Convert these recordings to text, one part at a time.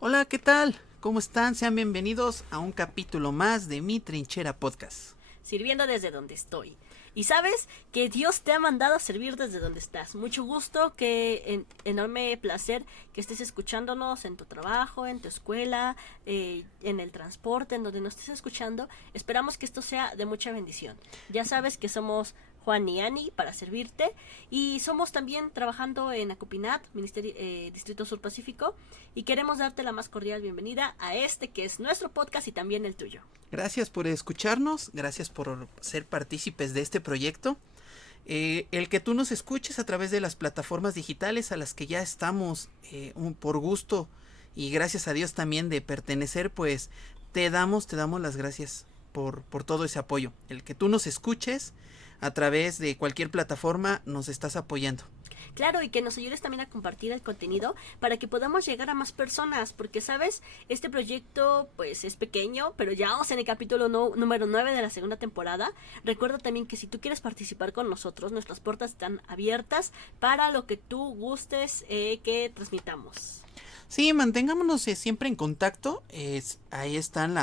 Hola, ¿qué tal? ¿Cómo están? Sean bienvenidos a un capítulo más de Mi Trinchera Podcast. Sirviendo desde donde estoy. Y sabes que Dios te ha mandado a servir desde donde estás. Mucho gusto, enorme placer que estés escuchándonos en tu trabajo, en tu escuela, en el transporte, en donde nos estés escuchando. Esperamos que esto sea de mucha bendición. Ya sabes que somos Juan y Ani para servirte y somos también trabajando en Acupinat, Distrito Sur Pacífico, y queremos darte la más cordial bienvenida a este que es nuestro podcast y también el tuyo. Gracias por escucharnos, gracias por ser partícipes de este proyecto. El que tú nos escuches a través de las plataformas digitales a las que ya estamos por gusto y gracias a Dios también de pertenecer, pues te damos las gracias por todo ese apoyo. El que tú nos escuches a través de cualquier plataforma nos estás apoyando. Claro, y que nos ayudes también a compartir el contenido para que podamos llegar a más personas, porque sabes, este proyecto pues es pequeño, pero ya vamos en el capítulo número 9 de la segunda temporada. Recuerda también que si tú quieres participar con nosotros, nuestras puertas están abiertas para lo que tú gustes que transmitamos. Sí, mantengámonos siempre en contacto. Ahí están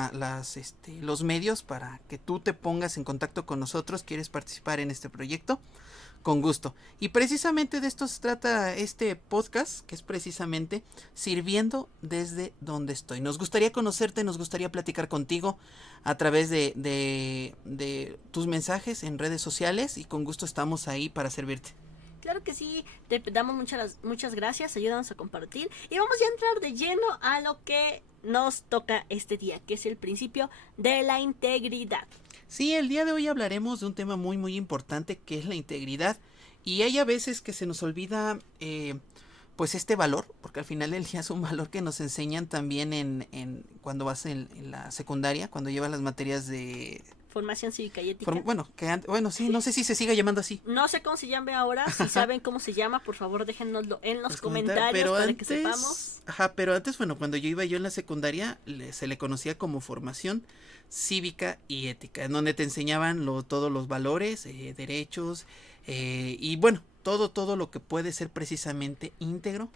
los medios para que tú te pongas en contacto con nosotros. ¿Quieres participar en este proyecto? Con gusto. Y precisamente de esto se trata este podcast, que es precisamente sirviendo desde donde estoy. Nos gustaría conocerte, nos gustaría platicar contigo a través de tus mensajes en redes sociales y con gusto estamos ahí para servirte. Claro que sí, te damos muchas gracias, ayúdanos a compartir y vamos ya a entrar de lleno a lo que nos toca este día, que es el principio de la integridad. Sí, el día de hoy hablaremos de un tema muy importante que es la integridad y hay a veces que se nos olvida pues este valor, porque al final del día es un valor que nos enseñan también en cuando vas en la secundaria, cuando llevas las materias de Formación cívica y ética. bueno, sí, no sé si se siga llamando así. No sé cómo se llame ahora, si saben cómo se llama, por favor déjennoslo en los comentarios pero para antes, que sepamos. pero antes, bueno, cuando yo iba en la secundaria, se le conocía como formación cívica y ética, en donde te enseñaban todos los valores, derechos, y bueno, todo lo que puede ser precisamente íntegro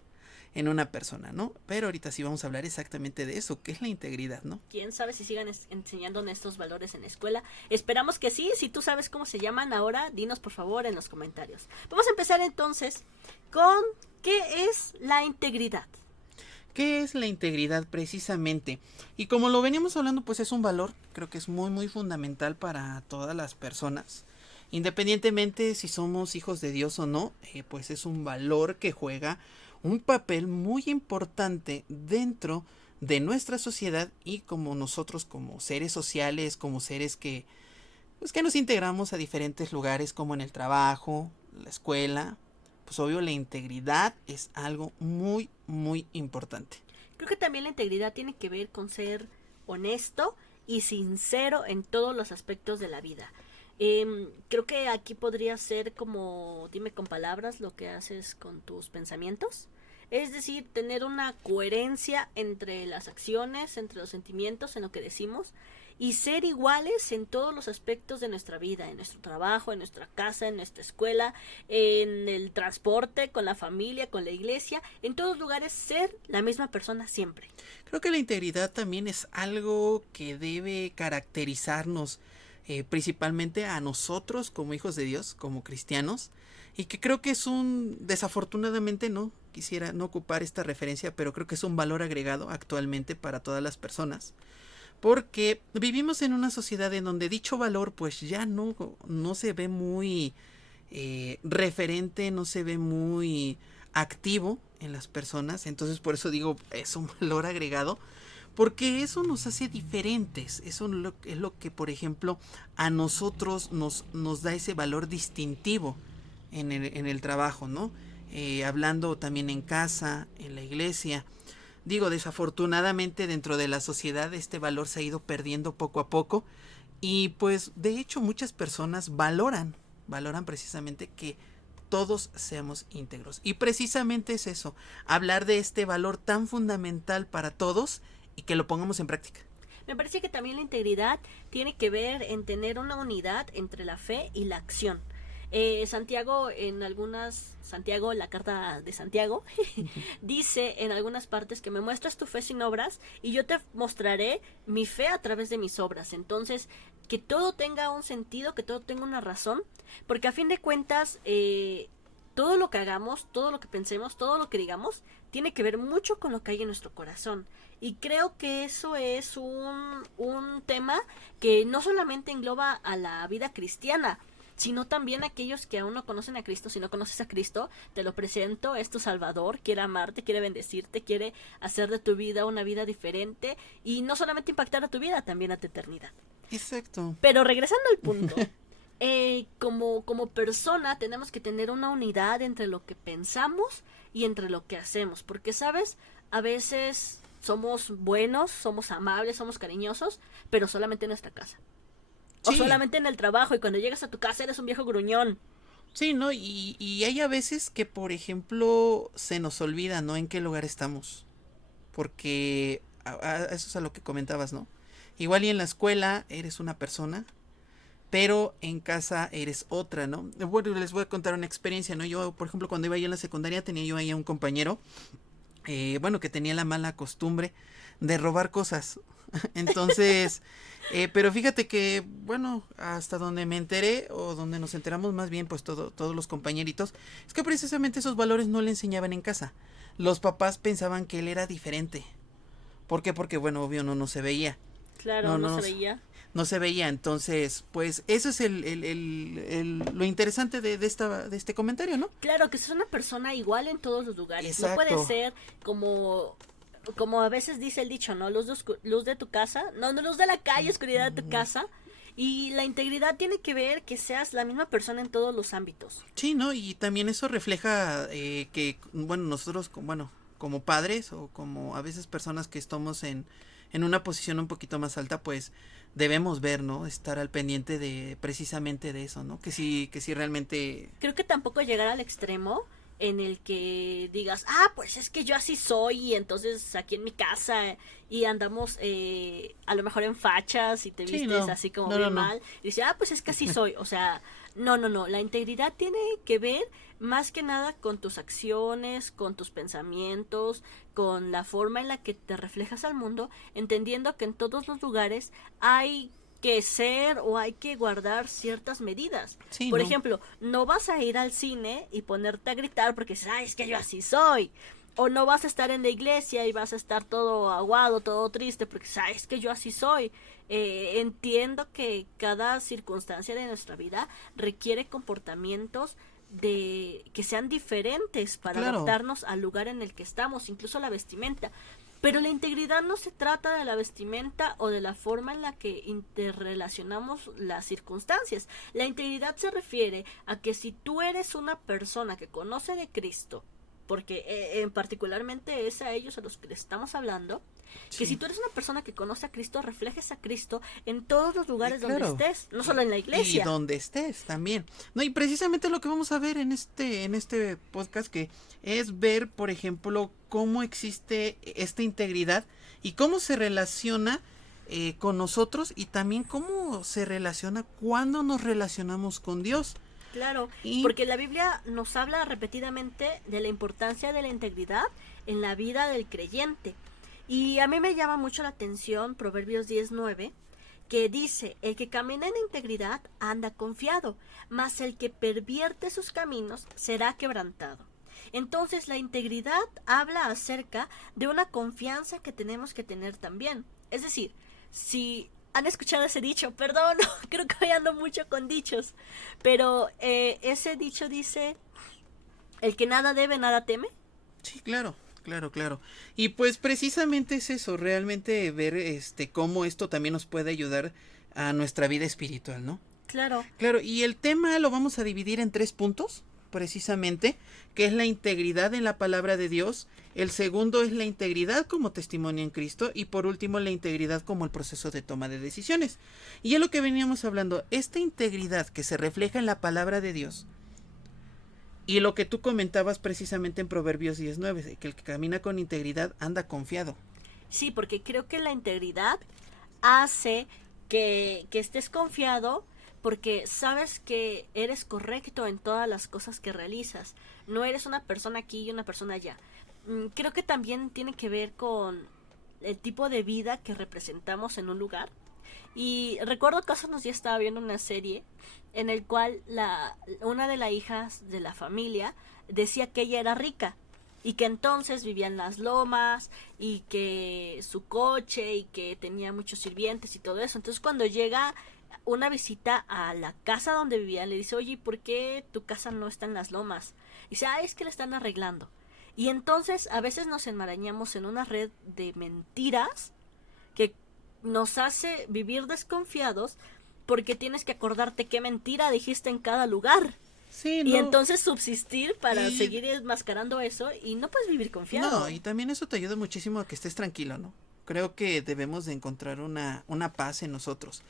en una persona, ¿no? Pero ahorita sí vamos a hablar exactamente de eso, que es la integridad, ¿no? Quién sabe si sigan enseñando estos valores en la escuela. Esperamos que sí. Si tú sabes cómo se llaman ahora, dinos por favor en los comentarios. Vamos a empezar entonces con ¿qué es la integridad? ¿Qué es la integridad precisamente? Y como lo veníamos hablando, pues es un valor, creo que es muy fundamental para todas las personas. Independientemente si somos hijos de Dios o no, pues es un valor que juega un papel muy importante dentro de nuestra sociedad y como nosotros como seres sociales, como seres pues que nos integramos a diferentes lugares como en el trabajo, la escuela, pues obvio la integridad es algo muy importante. Creo que también la integridad tiene que ver con ser honesto y sincero en todos los aspectos de la vida. Creo que aquí podría ser como, dime con palabras lo que haces con tus pensamientos. Es decir, tener una coherencia entre las acciones, entre los sentimientos, en lo que decimos, y ser iguales en todos los aspectos de nuestra vida, en nuestro trabajo, en nuestra casa, en nuestra escuela, en el transporte, con la familia, con la iglesia, en todos lugares ser la misma persona siempre. Creo que la integridad también es algo que debe caracterizarnos principalmente a nosotros como hijos de Dios, como cristianos, y que creo que desafortunadamente no quisiera no ocupar esta referencia, pero creo que es un valor agregado actualmente para todas las personas, porque vivimos en una sociedad en donde dicho valor pues ya no se ve muy referente, no se ve muy activo en las personas, entonces por eso digo es un valor agregado porque eso nos hace diferentes, eso es lo que por ejemplo a nosotros nos da ese valor distintivo en el trabajo, ¿no? Hablando también en casa, en la iglesia. Digo, desafortunadamente dentro de la sociedad este valor se ha ido perdiendo poco a poco y pues de hecho muchas personas valoran precisamente que todos seamos íntegros. Y precisamente es eso, hablar de este valor tan fundamental para todos y que lo pongamos en práctica. Me parece que también la integridad tiene que ver en tener una unidad entre la fe y la acción. Santiago, la carta de Santiago, dice en algunas partes que me muestras tu fe sin obras y yo te mostraré mi fe a través de mis obras. Entonces, que todo tenga un sentido, que todo tenga una razón, porque a fin de cuentas, todo lo que hagamos, todo lo que pensemos, todo lo que digamos, tiene que ver mucho con lo que hay en nuestro corazón. Y creo que eso es un tema que no solamente engloba a la vida cristiana, sino también a aquellos que aún no conocen a Cristo. Si no conoces a Cristo, te lo presento, es tu Salvador, quiere amarte, quiere bendecirte, quiere hacer de tu vida una vida diferente y no solamente impactar a tu vida, también a tu eternidad. Exacto. Pero regresando al punto, como persona tenemos que tener una unidad entre lo que pensamos y entre lo que hacemos, porque sabes, a veces somos buenos, somos amables, somos cariñosos, pero solamente en nuestra casa. Sí. O solamente en el trabajo, y cuando llegas a tu casa eres un viejo gruñón. Sí, ¿no? Y hay a veces que, por ejemplo, se nos olvida, ¿no? En qué lugar estamos. Porque eso es a lo que comentabas, ¿no? Igual y en la escuela eres una persona, pero en casa eres otra, ¿no? Bueno, les voy a contar una experiencia, ¿no? Yo, por ejemplo, cuando iba yo en la secundaria, tenía yo ahí a un compañero, que tenía la mala costumbre de robar cosas. Entonces, pero fíjate que, bueno, hasta donde me enteré, o donde nos enteramos más bien, pues todos los compañeritos, es que precisamente esos valores no le enseñaban en casa. Los papás pensaban que él era diferente. ¿Por qué? Porque, bueno, obvio no se veía. Claro, no se veía. No se veía, entonces, pues, eso es lo interesante de este comentario, ¿no? Claro, que es una persona igual en todos los lugares. Exacto. No puede ser como a veces dice el dicho, ¿no? Luz de tu casa, no, luz de la calle, oscuridad de tu casa. Y la integridad tiene que ver que seas la misma persona en todos los ámbitos. Sí, ¿no? Y también eso refleja que, bueno, nosotros, como padres o como a veces personas que estamos en una posición un poquito más alta, pues debemos ver, ¿no? Estar al pendiente de precisamente de eso, ¿no? Que sí realmente... Creo que tampoco llegar al extremo en el que digas, pues es que yo así soy, y entonces aquí en mi casa y andamos a lo mejor en fachas y te vistes así como bien mal, y dices, pues es que así soy, o sea, no, la integridad tiene que ver más que nada con tus acciones, con tus pensamientos, con la forma en la que te reflejas al mundo, entendiendo que en todos los lugares hay que ser o hay que guardar ciertas medidas. Sí, por ejemplo, no vas a ir al cine y ponerte a gritar porque es que yo así soy. O no vas a estar en la iglesia y vas a estar todo aguado, todo triste porque sabes que yo así soy. Entiendo que cada circunstancia de nuestra vida requiere comportamientos que sean diferentes para adaptarnos al lugar en el que estamos, incluso la vestimenta. Pero la integridad no se trata de la vestimenta o de la forma en la que interrelacionamos las circunstancias. La integridad se refiere a que si tú eres una persona que conoce de Cristo, porque en particularmente es a ellos a los que les estamos hablando, que si tú eres una persona que conoce a Cristo, reflejes a Cristo en todos los lugares donde estés, no solo en la iglesia. Y donde estés también. No, y precisamente lo que vamos a ver en este podcast, que es ver, por ejemplo, cómo existe esta integridad y cómo se relaciona con nosotros, y también cómo se relaciona cuando nos relacionamos con Dios. Claro, porque la Biblia nos habla repetidamente de la importancia de la integridad en la vida del creyente. Y a mí me llama mucho la atención Proverbios 10:9, que dice, el que camina en integridad anda confiado, mas el que pervierte sus caminos será quebrantado. Entonces la integridad habla acerca de una confianza que tenemos que tener también. Es decir, si han escuchado ese dicho, perdón, creo que hoy ando mucho con dichos, pero ese dicho dice, el que nada debe, nada teme. Sí, claro. Y pues precisamente es eso, realmente ver cómo esto también nos puede ayudar a nuestra vida espiritual, ¿no? Claro, y el tema lo vamos a dividir en 3 puntos, precisamente, que es la integridad en la palabra de Dios, el segundo es la integridad como testimonio en Cristo, y por último la integridad como el proceso de toma de decisiones. Y es lo que veníamos hablando, esta integridad que se refleja en la palabra de Dios, y lo que tú comentabas precisamente en Proverbios 10:9, que el que camina con integridad anda confiado. Sí, porque creo que la integridad hace que estés confiado, porque sabes que eres correcto en todas las cosas que realizas. No eres una persona aquí y una persona allá. Creo que también tiene que ver con el tipo de vida que representamos en un lugar. Y recuerdo que hace unos días estaba viendo una serie en el cual una de las hijas de la familia decía que ella era rica y que entonces vivía en las lomas y que su coche y que tenía muchos sirvientes y todo eso. Entonces cuando llega una visita a la casa donde vivía, le dice, oye, ¿por qué tu casa no está en las lomas? Y dice, es que la están arreglando. Y entonces a veces nos enmarañamos en una red de mentiras que nos hace vivir desconfiados porque tienes que acordarte qué mentira dijiste en cada lugar. Sí, y no. entonces subsistir para seguir enmascarando eso y no puedes vivir confiado. No, y también eso te ayuda muchísimo a que estés tranquilo, ¿no? Creo que debemos de encontrar una paz en nosotros.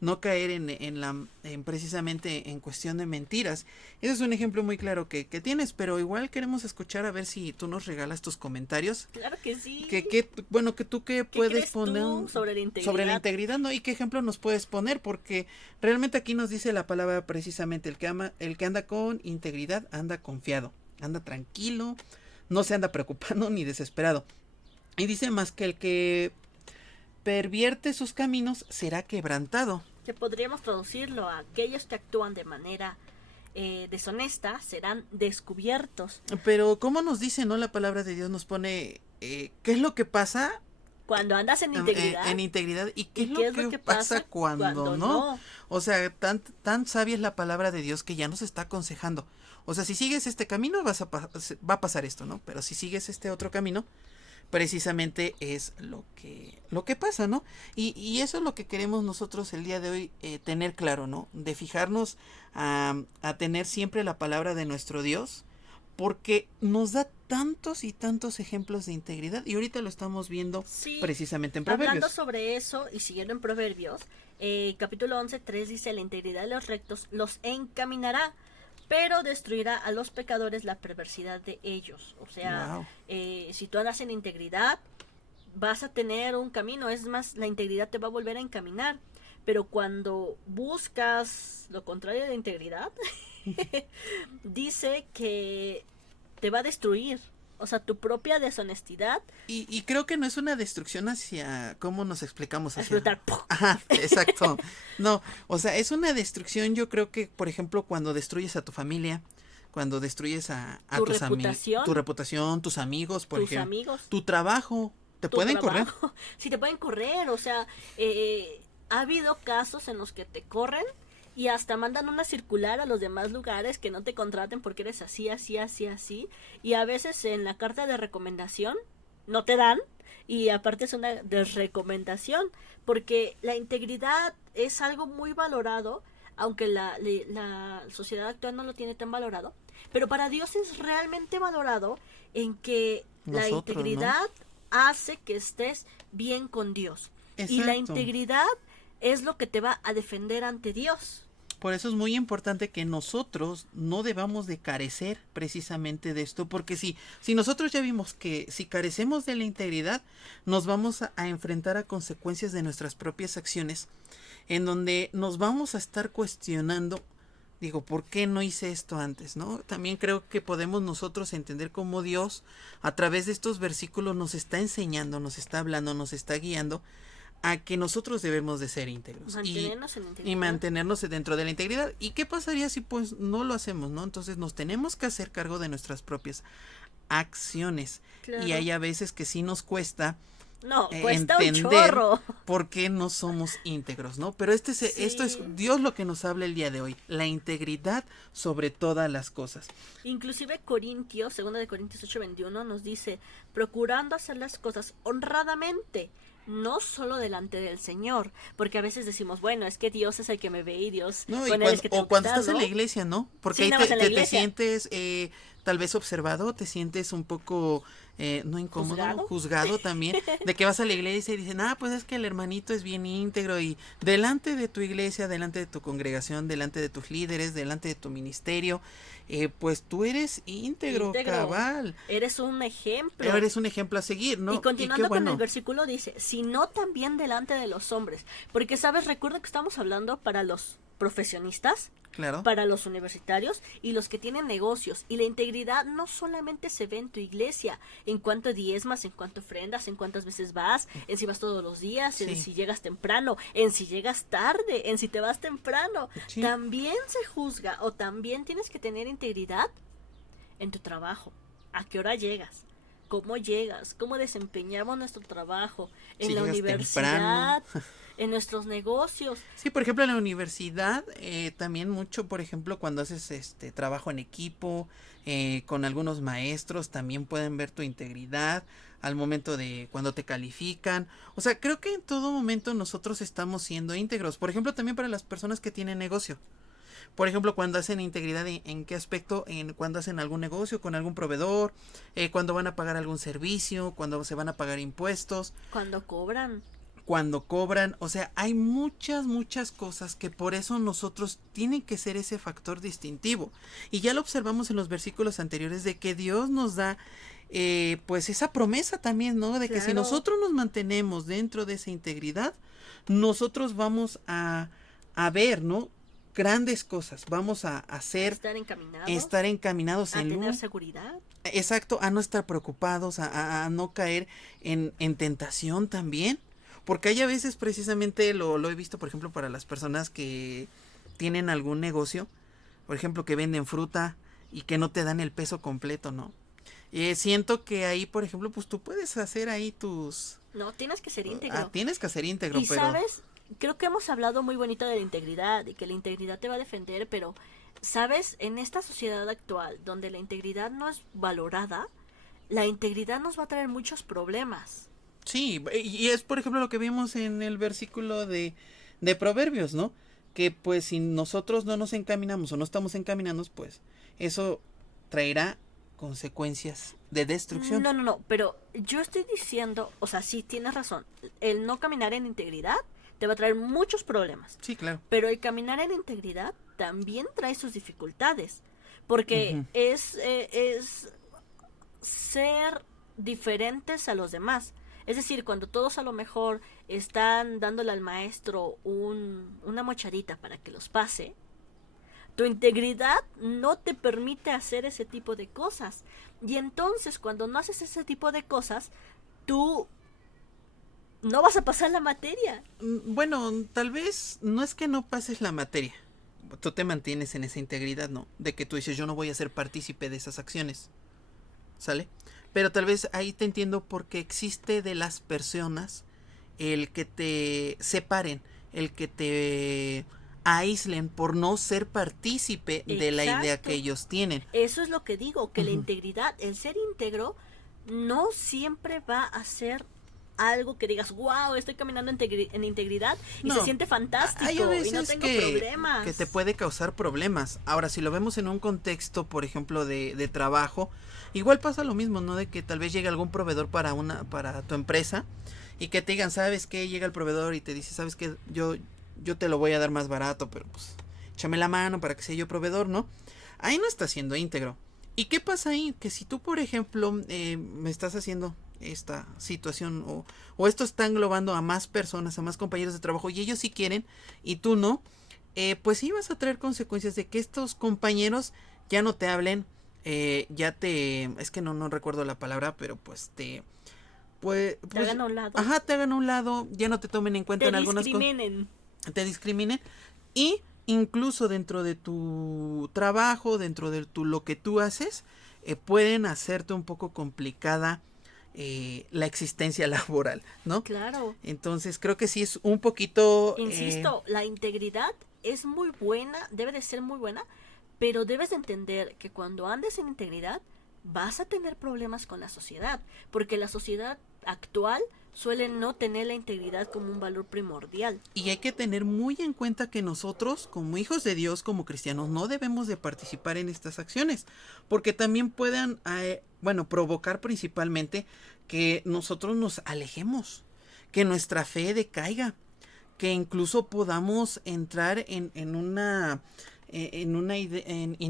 No caer en precisamente en cuestión de mentiras. Ese es un ejemplo muy claro que tienes, pero igual queremos escuchar a ver si tú nos regalas tus comentarios. Claro que sí. Bueno, que tú qué puedes poner tú sobre la integridad. Sobre la integridad, ¿no? Y qué ejemplo nos puedes poner, porque realmente aquí nos dice la palabra precisamente el que anda con integridad anda confiado, anda tranquilo, no se anda preocupando ni desesperado. Y dice más que el que pervierte sus caminos será quebrantado. Que podríamos traducirlo a aquellos que actúan de manera deshonesta serán descubiertos. Pero ¿cómo nos dice, no? La palabra de Dios nos pone ¿qué es lo que pasa cuando andas en integridad? En integridad. ¿Y qué es lo que pasa cuando no? O sea, tan sabia es la palabra de Dios que ya nos está aconsejando. O sea, si sigues este camino va a pasar esto, ¿no? Pero si sigues este otro camino, precisamente es lo que pasa, ¿no? Y eso es lo que queremos nosotros el día de hoy tener claro, ¿no? De fijarnos a tener siempre la palabra de nuestro Dios, porque nos da tantos y tantos ejemplos de integridad, y ahorita lo estamos viendo precisamente en Proverbios. Hablando sobre eso y siguiendo en Proverbios, capítulo 11:3 dice, la integridad de los rectos los encaminará, pero destruirá a los pecadores la perversidad de ellos. O sea, si tú andas en integridad, vas a tener un camino. Es más, la integridad te va a volver a encaminar. Pero cuando buscas lo contrario de integridad, dice que te va a destruir. O sea, tu propia deshonestidad. Y creo que no es una destrucción hacia, ¿cómo nos explicamos? Explotar. Ajá, exacto. No, o sea, es una destrucción, yo creo que, por ejemplo, cuando destruyes a tu familia, cuando destruyes a tus amigos, tu reputación, tus amigos, por ejemplo, tu trabajo, te pueden correr. Sí, te pueden correr, o sea, ha habido casos en los que te corren y hasta mandan una circular a los demás lugares que no te contraten porque eres así, así, así, así. Y a veces en la carta de recomendación no te dan. Y aparte es una desrecomendación. Porque la integridad es algo muy valorado. Aunque la sociedad actual no lo tiene tan valorado. Pero para Dios es realmente valorado en que la integridad hace que estés bien con Dios. Exacto. Y la integridad es lo que te va a defender ante Dios. Por eso es muy importante que nosotros no debamos de carecer precisamente de esto, porque si nosotros ya vimos que si carecemos de la integridad, nos vamos a enfrentar a consecuencias de nuestras propias acciones, en donde nos vamos a estar cuestionando, digo, ¿por qué no hice esto antes, no? También creo que podemos nosotros entender cómo Dios, a través de estos versículos, nos está enseñando, nos está hablando, nos está guiando a que nosotros debemos de ser íntegros y mantenernos dentro de la integridad. ¿Y qué pasaría si pues no lo hacemos, no? Entonces nos tenemos que hacer cargo de nuestras propias acciones. Claro. Y hay a veces que sí nos cuesta cuesta entender un chorro. Por qué no somos íntegros, ¿no? Pero esto es Dios lo que nos habla el día de hoy, la integridad sobre todas las cosas. Inclusive Corintios, 2 de Corintios 8:21 nos dice, procurando hacer las cosas honradamente, no solo delante del Señor, porque a veces decimos, bueno, es que Dios es el que me ve y Dios cuando estás en la iglesia, ¿no? Porque ahí te sientes tal vez observado, te sientes un poco no incómodo, juzgado también, de que vas a la iglesia y dicen, pues es que el hermanito es bien íntegro, y delante de tu iglesia, delante de tu congregación, delante de tus líderes, delante de tu ministerio, pues tú eres íntegro, cabal. Eres un ejemplo. Eres un ejemplo a seguir, ¿no? Y continuando con el versículo dice, sino también delante de los hombres. Porque, ¿sabes? Recuerda que estamos hablando para los profesionistas, Claro. para los universitarios y los que tienen negocios. Y la integridad no solamente se ve en tu iglesia, en cuánto diezmas, en cuánto ofrendas, en cuántas veces vas, en si vas todos los días, en Sí. si llegas temprano, en si llegas tarde, en si te vas temprano. Sí. También se juzga o también tienes que tener integridad en tu trabajo. ¿A qué hora llegas? ¿Cómo llegas? ¿Cómo desempeñamos nuestro trabajo? En Si la llegas universidad, temprano. en nuestros negocios. Sí, por ejemplo, en la universidad, también mucho, por ejemplo, cuando haces trabajo en equipo, con algunos maestros, también pueden ver tu integridad al momento de cuando te califican. O sea, creo que en todo momento nosotros estamos siendo íntegros. Por ejemplo, también para las personas que tienen negocio. Por ejemplo, cuando hacen integridad, ¿en qué aspecto? Cuando hacen algún negocio con algún proveedor, cuando van a pagar algún servicio, cuando se van a pagar impuestos, Cuando cobran. cuando cobran. O sea, hay muchas cosas que por eso nosotros tienen que ser ese factor distintivo. Y ya lo observamos en los versículos anteriores de que Dios nos da pues esa promesa también, ¿no? De que si Claro. nosotros nos mantenemos dentro de esa integridad, nosotros vamos a ver, ¿no? Grandes cosas, vamos a hacer, Estar encaminados. encaminados A en tener luz. seguridad. Exacto, a no estar preocupados, a no caer en tentación también. Porque hay a veces precisamente, lo he visto por ejemplo para las personas que tienen algún negocio, por ejemplo que venden fruta y que no te dan el peso completo, ¿no? Siento que ahí, por ejemplo, pues tú puedes hacer ahí tus... No, tienes que ser íntegro. Tienes que hacer íntegro, Y pero... sabes, creo que hemos hablado muy bonito de la integridad y que la integridad te va a defender, pero, ¿sabes? En esta sociedad actual, donde la integridad no es valorada, la integridad nos va a traer muchos problemas. Sí, y es por ejemplo lo que vimos en el versículo de Proverbios, ¿no? Que pues si nosotros no nos encaminamos o no estamos encaminados, pues eso traerá consecuencias de destrucción. No, pero yo estoy diciendo, o sea, sí, tienes razón, el no caminar en integridad te va a traer muchos problemas, Sí, claro. pero el caminar en integridad también trae sus dificultades, porque Ujú. es ser diferentes a los demás. Es decir, cuando todos a lo mejor están dándole al maestro una mochadita para que los pase, tu integridad no te permite hacer ese tipo de cosas. Y entonces, cuando no haces ese tipo de cosas, tú no vas a pasar la materia. Bueno, tal vez no es que no pases la materia. Tú te mantienes en esa integridad, ¿no? De que tú dices, yo no voy a ser partícipe de esas acciones. ¿Sale? Pero tal vez ahí te entiendo porque existe de las personas el que te separen, el que te aíslen por no ser partícipe de la idea Exacto. que ellos tienen. Eso es lo que digo, que la Ujú. integridad, el ser íntegro, no siempre va a ser algo que digas, wow, estoy caminando en integridad y No. se siente fantástico Hay a y no veces tengo problemas. que te puede causar problemas. Ahora, si lo vemos en un contexto, por ejemplo, de trabajo, igual pasa lo mismo, ¿no? De que tal vez llegue algún proveedor para tu empresa y que te digan, ¿sabes qué? Llega el proveedor y te dice, ¿sabes qué? Yo te lo voy a dar más barato, pero pues échame la mano para que sea yo proveedor, ¿no? Ahí no estás siendo íntegro. ¿Y qué pasa ahí? Que si tú, por ejemplo, me estás haciendo esta situación o esto está englobando a más personas, a más compañeros de trabajo y ellos sí quieren y tú no, pues sí vas a traer consecuencias de que estos compañeros ya no te hablen, es que no recuerdo la palabra, pero pues Te hagan a un lado. Ajá, te hagan a un lado, ya no te tomen en cuenta Te en algunas cosas, discriminen. te discriminen y incluso dentro de tu trabajo, dentro de lo que tú haces, pueden hacerte un poco complicada la existencia laboral, ¿no? Claro. Entonces creo que sí es un poquito... Insisto, la integridad es muy buena, debe de ser muy buena, pero debes de entender que cuando andes en integridad vas a tener problemas con la sociedad, porque la sociedad actual suele no tener la integridad como un valor primordial. Y hay que tener muy en cuenta que nosotros, como hijos de Dios, como cristianos, no debemos de participar en estas acciones, porque también puedan, provocar principalmente que nosotros nos alejemos, que nuestra fe decaiga, que incluso podamos entrar en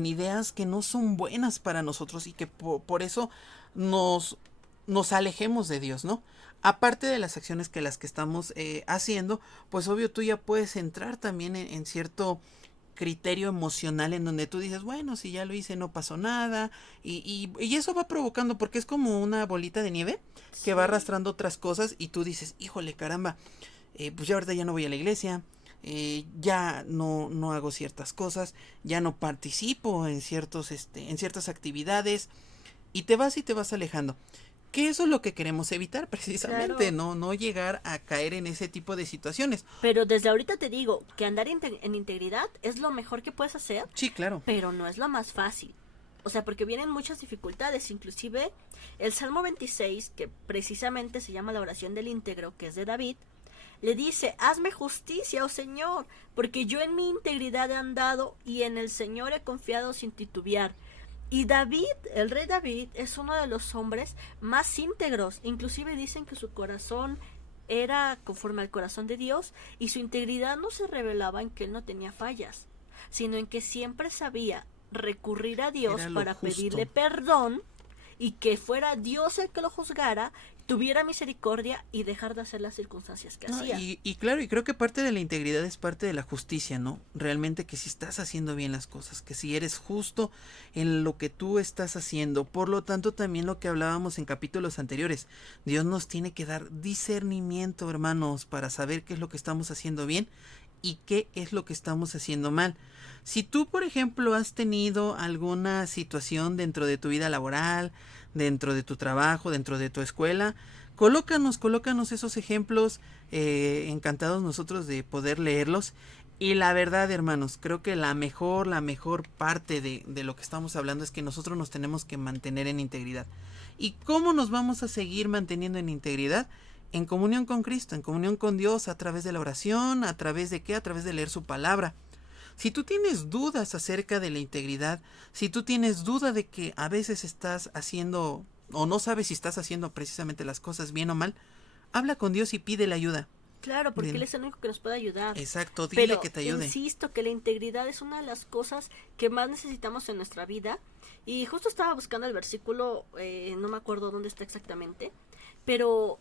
ideas que no son buenas para nosotros y que por eso nos alejemos de Dios, ¿no? Aparte de las acciones las que estamos haciendo, pues obvio tú ya puedes entrar también en cierto criterio emocional en donde tú dices, bueno, si ya lo hice no pasó nada, y eso va provocando, porque es como una bolita de nieve que va arrastrando otras cosas y tú dices, híjole, caramba, pues ya ahorita ya no voy a la iglesia, ya no hago ciertas cosas, ya no participo en en ciertas actividades, y te vas alejando. Que eso es lo que queremos evitar precisamente, Claro. no llegar a caer en ese tipo de situaciones. Pero desde ahorita te digo que andar en integridad es lo mejor que puedes hacer, Sí, claro. pero no es lo más fácil. O sea, porque vienen muchas dificultades, inclusive el Salmo 26, que precisamente se llama la oración del íntegro, que es de David, le dice, hazme justicia, oh Señor, porque yo en mi integridad he andado y en el Señor he confiado sin titubear. Y David, el rey David, es uno de los hombres más íntegros. Inclusive dicen que su corazón era conforme al corazón de Dios y su integridad no se revelaba en que él no tenía fallas, sino en que siempre sabía recurrir a Dios Era lo para justo. pedirle perdón y que fuera Dios el que lo juzgara, tuviera misericordia y dejar de hacer las circunstancias que No, hacía. y claro, y creo que parte de la integridad es parte de la justicia, ¿no? Realmente que si estás haciendo bien las cosas, que si eres justo en lo que tú estás haciendo. Por lo tanto, también lo que hablábamos en capítulos anteriores, Dios nos tiene que dar discernimiento, hermanos, para saber qué es lo que estamos haciendo bien y qué es lo que estamos haciendo mal. Si tú, por ejemplo, has tenido alguna situación dentro de tu vida laboral, dentro de tu trabajo, dentro de tu escuela, colócanos esos ejemplos, encantados nosotros de poder leerlos. Y la verdad, hermanos, creo que la mejor parte de lo que estamos hablando es que nosotros nos tenemos que mantener en integridad. ¿Y cómo nos vamos a seguir manteniendo en integridad? En comunión con Cristo, en comunión con Dios, a través de la oración, a través de qué, a través de leer su palabra. Si tú tienes dudas acerca de la integridad, si tú tienes duda de que a veces estás haciendo o no sabes si estás haciendo precisamente las cosas bien o mal, habla con Dios y pídele ayuda. Claro, porque Él Dile. es el único que nos puede ayudar. Exacto, dile Pero que te ayude. insisto que la integridad es una de las cosas que más necesitamos en nuestra vida. Y justo estaba buscando el versículo, no me acuerdo dónde está exactamente, pero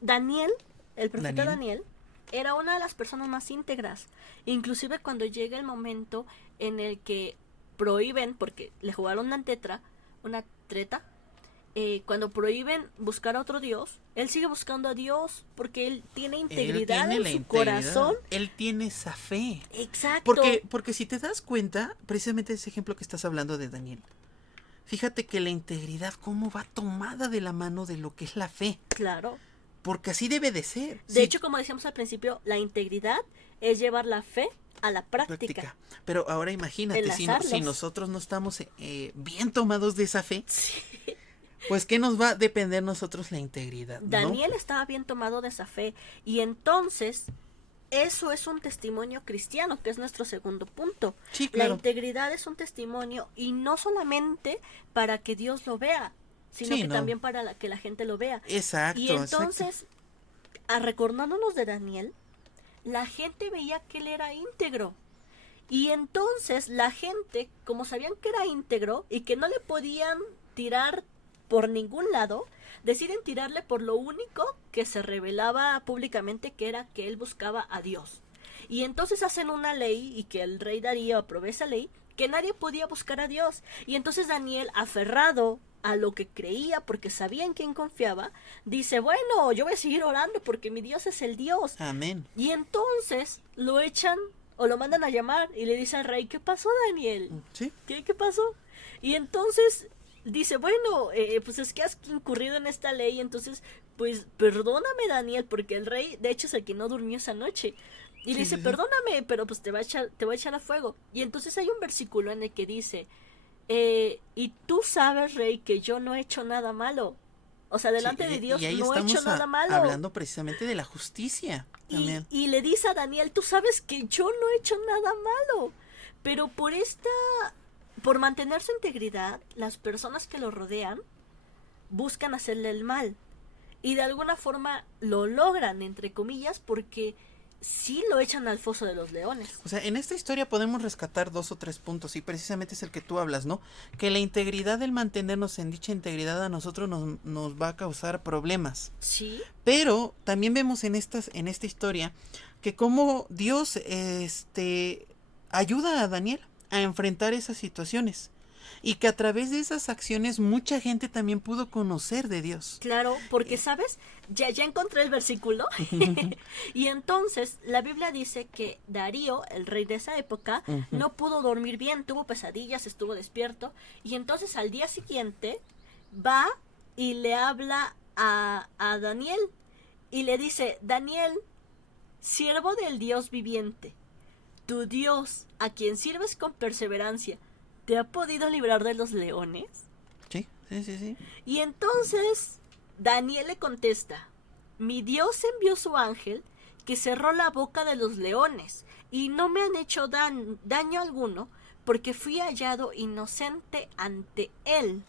Daniel, el profeta Daniel, era una de las personas más íntegras. Inclusive cuando llega el momento en el que prohíben, porque le jugaron una treta, cuando prohíben buscar a otro Dios, él sigue buscando a Dios porque él tiene integridad Él tiene en la su integridad. corazón. Él tiene esa fe. Exacto. Porque si te das cuenta, precisamente ese ejemplo que estás hablando de Daniel, fíjate que la integridad cómo va tomada de la mano de lo que es la fe. Claro. Porque así debe de ser. De hecho, como decíamos al principio, la integridad es llevar la fe a la práctica. Pero ahora imagínate, si nosotros no estamos bien tomados de esa fe, sí, pues ¿qué nos va a depender nosotros la integridad? Daniel ¿no? estaba bien tomado de esa fe. Y entonces, eso es un testimonio cristiano, que es nuestro segundo punto. Sí, claro. La integridad es un testimonio y no solamente para que Dios lo vea, sino que también para que la gente lo vea. Exacto. Y entonces, recordándonos de Daniel, la gente veía que él era íntegro. Y entonces la gente, como sabían que era íntegro y que no le podían tirar por ningún lado, deciden tirarle por lo único que se revelaba públicamente, que era que él buscaba a Dios. Y entonces hacen una ley, y que el rey Darío aprobó esa ley, que nadie podía buscar a Dios. Y entonces Daniel, aferrado a lo que creía, porque sabía en quién confiaba, dice, bueno, yo voy a seguir orando porque mi Dios es el Dios. Amén. Y entonces lo echan o lo mandan a llamar y le dice al rey, ¿qué pasó, Daniel? ¿Sí? ¿Qué pasó? Y entonces dice, bueno, pues es que has incurrido en esta ley, entonces, pues perdóname, Daniel, porque el rey, de hecho, es el que no durmió esa noche. Y le dice, perdóname, pero pues te voy a echar a fuego. Y entonces hay un versículo en el que dice, y tú sabes, rey, que yo no he hecho nada malo. O sea, delante de Dios no he hecho nada malo. Hablando precisamente de la justicia. Y le dice a Daniel, tú sabes que yo no he hecho nada malo. Pero por mantener su integridad, las personas que lo rodean buscan hacerle el mal. Y de alguna forma lo logran, entre comillas, porque sí lo echan al foso de los leones. O sea, en esta historia podemos rescatar 2 o 3 puntos, y precisamente es el que tú hablas, ¿no? Que la integridad, el mantenernos en dicha integridad, a nosotros nos va a causar problemas. Sí. Pero también vemos en esta historia que como Dios ayuda a Daniel a enfrentar esas situaciones. Y que a través de esas acciones mucha gente también pudo conocer de Dios. Claro, porque sabes, ya encontré el versículo. Y entonces la Biblia dice que Darío, el rey de esa época, no pudo dormir bien, tuvo pesadillas, estuvo despierto. Y entonces al día siguiente va y le habla a Daniel y le dice: Daniel, siervo del Dios viviente, tu Dios, a quien sirves con perseverancia, ¿te ha podido librar de los leones? Sí, sí, sí, sí. Y entonces Daniel le contesta: mi Dios envió su ángel que cerró la boca de los leones y no me han hecho daño alguno, porque fui hallado inocente ante él.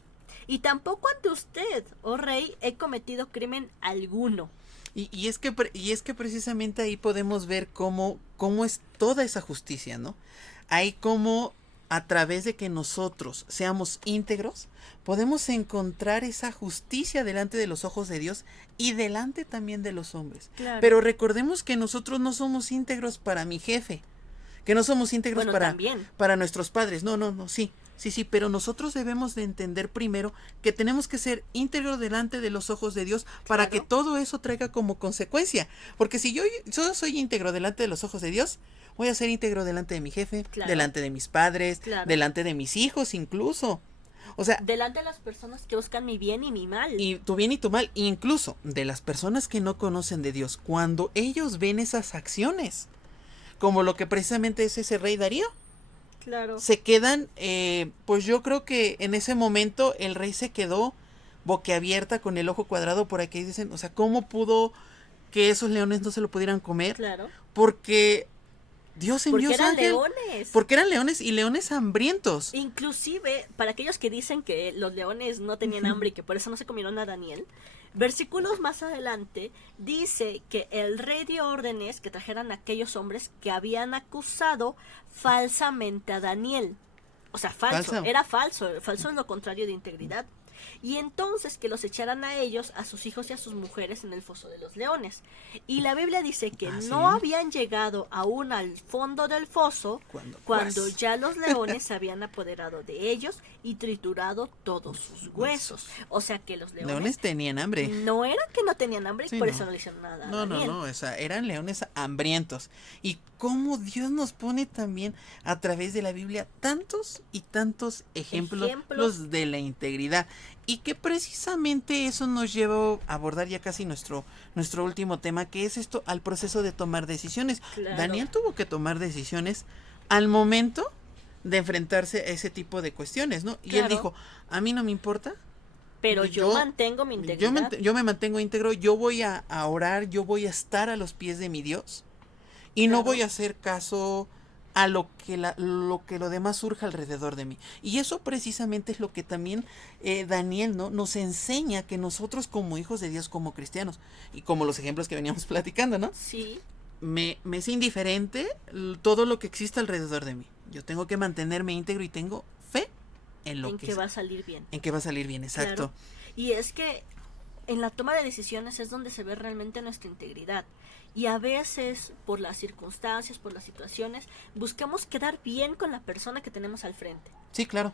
Y tampoco ante usted, oh rey, he cometido crimen alguno. Y es que precisamente ahí podemos ver cómo es toda esa justicia, ¿no? Ahí cómo a través de que nosotros seamos íntegros, podemos encontrar esa justicia delante de los ojos de Dios y delante también de los hombres. Claro. Pero recordemos que nosotros no somos íntegros para mi jefe, que no somos íntegros para nuestros padres. No, sí, pero nosotros debemos de entender primero que tenemos que ser íntegros delante de los ojos de Dios para que todo eso traiga como consecuencia. Porque si yo soy íntegro delante de los ojos de Dios, voy a ser íntegro delante de mi jefe, delante de mis padres, delante de mis hijos incluso. O sea, delante de las personas que buscan mi bien y mi mal. Y tu bien y tu mal, incluso de las personas que no conocen de Dios, cuando ellos ven esas acciones, como lo que precisamente es ese rey Darío. Claro. Se quedan, pues yo creo que en ese momento el rey se quedó boquiabierta con el ojo cuadrado por aquí. Dicen, o sea, ¿cómo pudo que esos leones no se lo pudieran comer? Claro. Porque Dios envió su ángel. Leones. Porque eran leones y leones hambrientos. Inclusive, para aquellos que dicen que los leones no tenían hambre y que por eso no se comieron a Daniel, versículos más adelante dice que el rey dio órdenes que trajeran a aquellos hombres que habían acusado falsamente a Daniel. O sea, falso. Era falso. Falso es lo contrario de integridad. Y entonces que los echaran a ellos, a sus hijos y a sus mujeres en el foso de los leones. Y la Biblia dice que no habían llegado aún al fondo del foso cuando ya los leones se habían apoderado de ellos y triturado todos sus huesos. O sea que los leones tenían hambre. No era que no tenían hambre y por eso no le hicieron nada a Daniel. No, o sea, eran leones hambrientos. Y cómo Dios nos pone también a través de la Biblia tantos y tantos ejemplos de la integridad. Y que precisamente eso nos lleva a abordar ya casi nuestro último tema, que es esto, al proceso de tomar decisiones. Claro. Daniel tuvo que tomar decisiones al momento de enfrentarse a ese tipo de cuestiones, ¿no? Y él dijo, a mí no me importa. Pero yo mantengo mi integridad. Yo me mantengo íntegro, yo voy a orar, yo voy a estar a los pies de mi Dios. Y no voy a hacer caso a lo que lo demás surja alrededor de mí. Y eso precisamente es lo que también Daniel, ¿no?, nos enseña, que nosotros como hijos de Dios, como cristianos, y como los ejemplos que veníamos platicando, ¿no? Sí. Me es indiferente todo lo que existe alrededor de mí. Yo tengo que mantenerme íntegro y tengo fe en que va a salir bien. En que va a salir bien, exacto. Claro. Y es que en la toma de decisiones es donde se ve realmente nuestra integridad. Y a veces, por las circunstancias, por las situaciones, buscamos quedar bien con la persona que tenemos al frente. Sí, claro.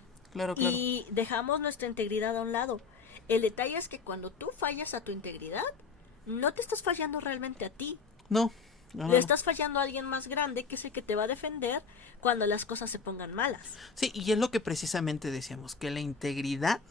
Y dejamos nuestra integridad a un lado. El detalle es que cuando tú fallas a tu integridad, no te estás fallando realmente a ti. No. Le estás fallando a alguien más grande, que es el que te va a defender cuando las cosas se pongan malas. Sí, y es lo que precisamente decíamos, que la integridad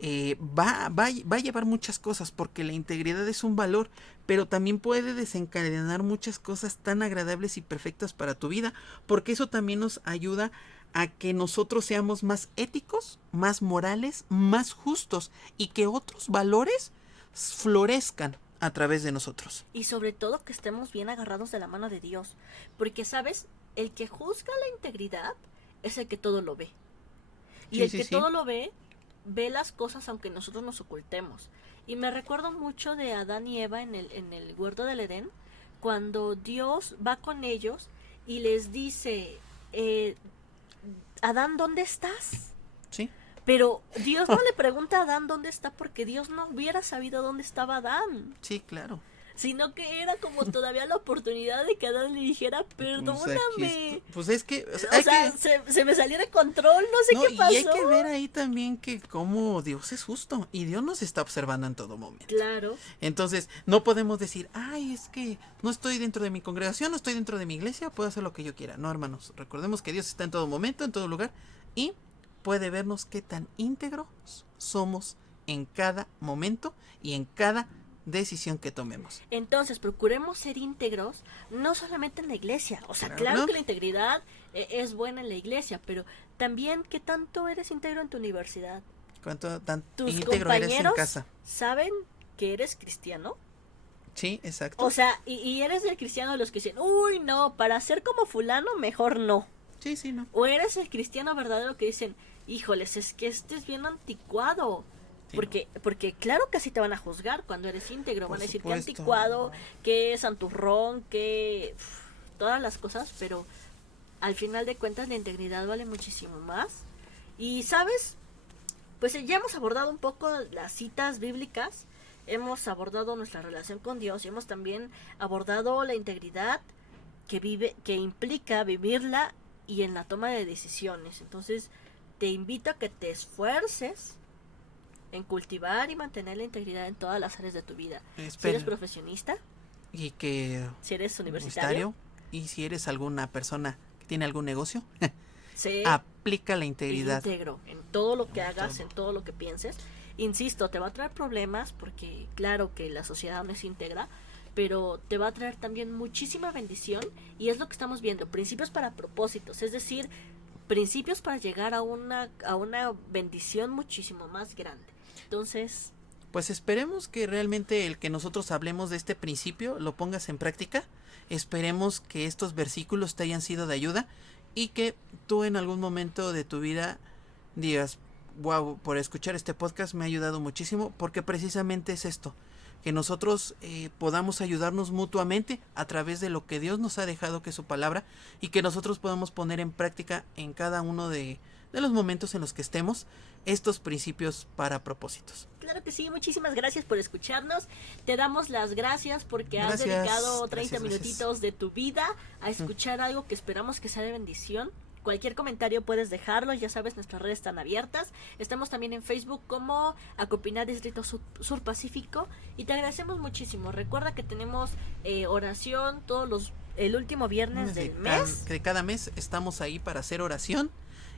va a llevar muchas cosas, porque la integridad es un valor, pero también puede desencadenar muchas cosas tan agradables y perfectas para tu vida, porque eso también nos ayuda a que nosotros seamos más éticos, más morales, más justos, y que otros valores florezcan a través de nosotros. Y sobre todo que estemos bien agarrados de la mano de Dios, porque sabes, el que juzga la integridad es el que todo lo ve. Y todo lo ve las cosas aunque nosotros nos ocultemos. Y me recuerdo mucho de Adán y Eva en el huerto del Edén, cuando Dios va con ellos y les dice, Adán, ¿dónde estás? Sí. Pero Dios no le pregunta a Adán dónde está, porque Dios no hubiera sabido dónde estaba Adán. Sí, claro. sino que era como todavía la oportunidad de que Adán le dijera, perdóname. Pues es que, O sea, se me salió de control, no sé qué pasó. Y hay que ver ahí también que como Dios es justo y Dios nos está observando en todo momento. Claro. Entonces, no podemos decir, ay, es que no estoy dentro de mi congregación, no estoy dentro de mi iglesia, puedo hacer lo que yo quiera. No, hermanos, recordemos que Dios está en todo momento, en todo lugar y puede vernos qué tan íntegros somos en cada momento y en cada decisión que tomemos. Entonces, procuremos ser íntegros, no solamente en la iglesia. O sea, claro ¿no? que la integridad es buena en la iglesia, pero también qué tanto eres íntegro en tu universidad. ¿Cuánto tan ¿Tus íntegro eres en compañeros casa? saben que eres cristiano? Sí, exacto. O sea, y eres el cristiano de los que dicen, uy, no, para ser como fulano, mejor no. Sí, sí, no. O eres el cristiano verdadero que dicen, híjoles, es que este es bien anticuado. Sí, Porque claro que así te van a juzgar cuando eres íntegro. Por Van a decir que supuesto. anticuado, que santurrón, que todas las cosas, pero al final de cuentas la integridad vale muchísimo más. Y sabes, pues ya hemos abordado un poco las citas bíblicas, hemos abordado nuestra relación con Dios y hemos también abordado la integridad que implica vivirla y en la toma de decisiones. Entonces te invito a que te esfuerces en cultivar y mantener la integridad en todas las áreas de tu vida. Si Espera. eres profesionista, Y que si eres universitario, y si eres alguna persona que tiene algún negocio, sé aplica la integridad. íntegro en todo lo que En hagas, todo. en todo lo que pienses. Insisto, te va a traer problemas porque claro que la sociedad no es íntegra, pero te va a traer también muchísima bendición y es lo que estamos viendo, principios para propósitos, es decir, principios para llegar a una bendición muchísimo más grande. Entonces, Pues esperemos que realmente el que nosotros hablemos de este principio lo pongas en práctica. Esperemos que estos versículos te hayan sido de ayuda y que tú en algún momento de tu vida digas, wow, por escuchar este podcast me ha ayudado muchísimo, porque precisamente es esto, que nosotros podamos ayudarnos mutuamente a través de lo que Dios nos ha dejado, que es su palabra, y que nosotros podamos poner en práctica en cada uno de los momentos en los que estemos estos principios para propósitos. claro que sí, muchísimas gracias por escucharnos. Te damos las gracias porque has Gracias, dedicado 30 gracias. minutitos de tu vida a escuchar algo que esperamos que sea de bendición. Cualquier comentario puedes dejarlo, ya sabes, nuestras redes están abiertas. Estamos también en Facebook como Acopinar Distrito Sur Pacífico y te agradecemos muchísimo. Recuerda que tenemos oración el último viernes del mes. De cada mes estamos ahí para hacer oración.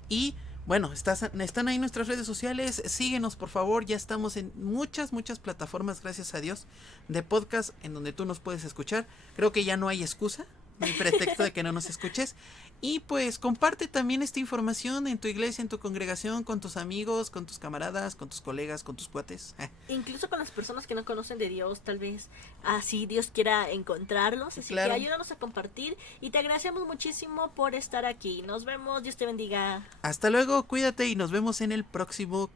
Y bueno, están ahí nuestras redes sociales. Síguenos, por favor. Ya estamos en muchas plataformas, gracias a Dios, de podcast en donde tú nos puedes escuchar. Creo que ya no hay excusa ni pretexto de que no nos escuches. Y pues comparte también esta información en tu iglesia, en tu congregación, con tus amigos, con tus camaradas, con tus colegas, con tus cuates. Incluso con las personas que no conocen de Dios, tal vez así Dios quiera encontrarlos. Así Claro. que ayúdanos a compartir y te agradecemos muchísimo por estar aquí. Nos vemos, Dios te bendiga. Hasta luego, cuídate y nos vemos en el próximo